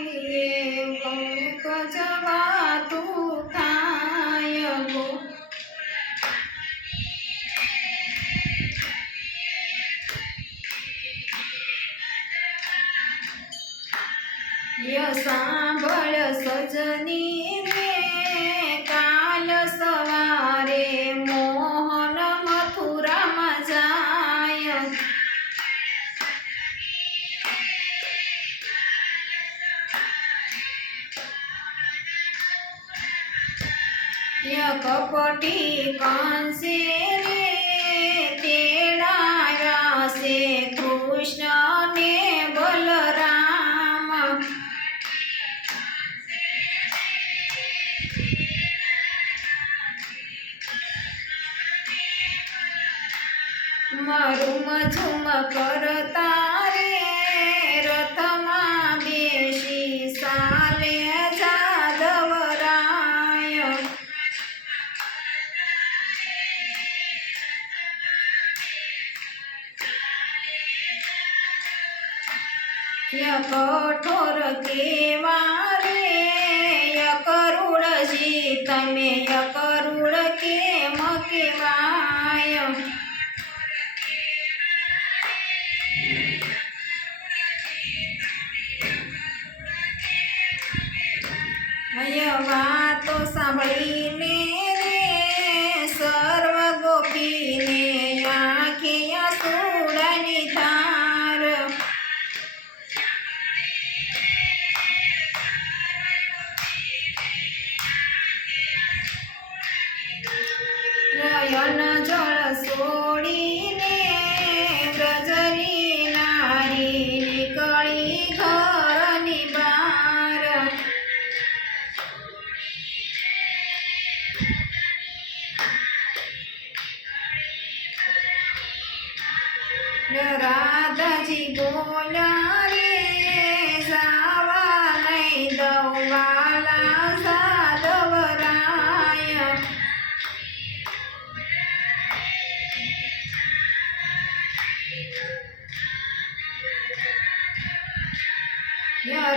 કંઈક જવાતું થાય ગો. સાંભળ સજની રે કાલ સવારે મોહન મથુરામાં જાય. કપટી કંસે રે તેડાયા છે કૃષ્ણ ને બલરામ. રૂમ ઝુમ કરતા રે રથમાં બેસી સાલે જાદવરાય. કઠોર કેવા રે કરુણજી તમે કરુણ કેમ કેવાય. વાતો સાંભળીને રે સર્વ ગોપીને આંખે આંસુડાની ધાર. નયન જળ છોડીને વ્રજની નારી નીકળી ઘરની બહાર. રાધાજી બોલ્યા રે જાવા નહીં દઉં વાલા જાદવરાય.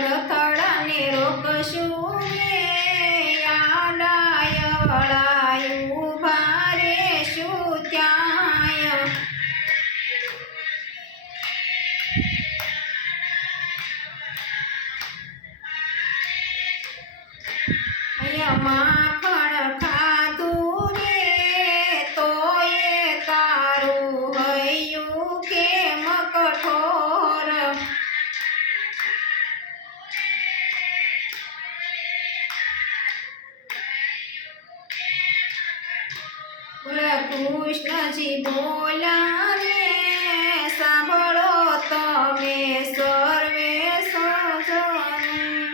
રથડાને રોકશું રે આડાય વળાય ઊભા રેશું ત્યાંય. માખણ ખાધું રે તોય તારું હૈયું કેમ કઠોર. કૃષ્ણજી બોલ્યા રે સાંભળો તમે સર્વે સજન.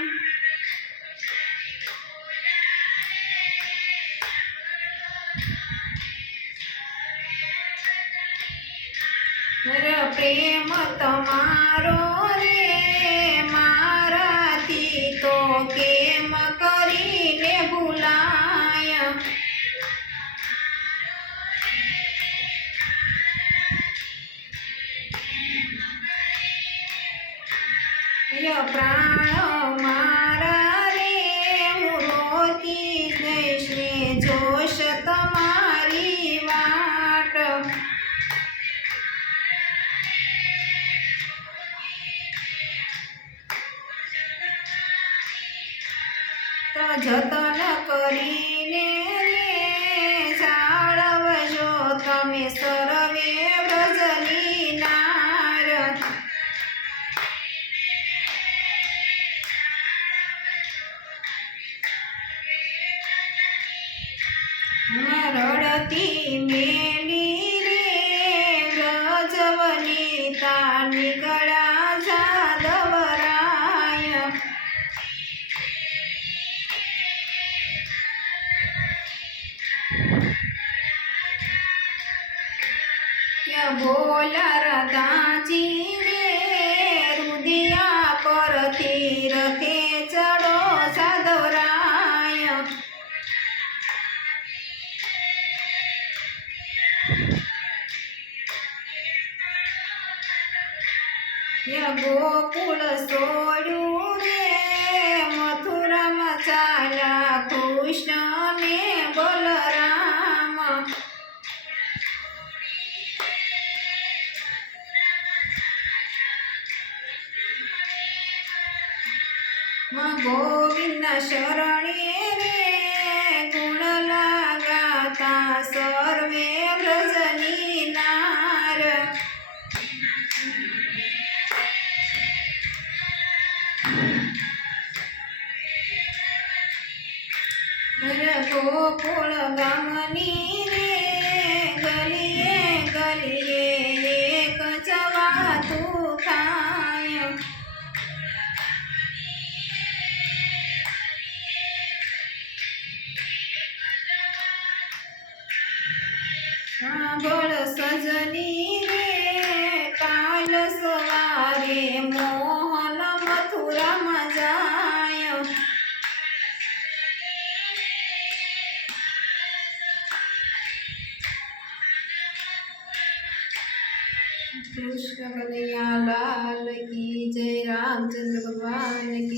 પ્રેમ તમારો રે મારાથી તો કેમ કરીને ભૂલાય. પ્રાણ મારા રે હું રોકી દઈશ ને જોશ તમારી વાટ. જતન કરીને રે જાળવજો તમે સર્વે વ્રજની નાર. રડતી મેલી રે વ્રજવનિતા નીકળ્યા જાદવરાય. બોલા રાધાજી રે રુદિયા પરથી રથે ચડો જાદવરાય. ગોકુળ સોડ્યું રે ગોવિંદના શરણે રે ગુણ લાગાતા સર્વે વ્રજની નાર ગોકુળ ગામની રે ગલીએ ગલીએ એક જવાતું થાય સાંભળ સજની રે કાલ સવારે મોહન મથુરામાં જાય કૃષ્ણ કનૈયા લાલ કી જય રામચંદ્ર ભગવાન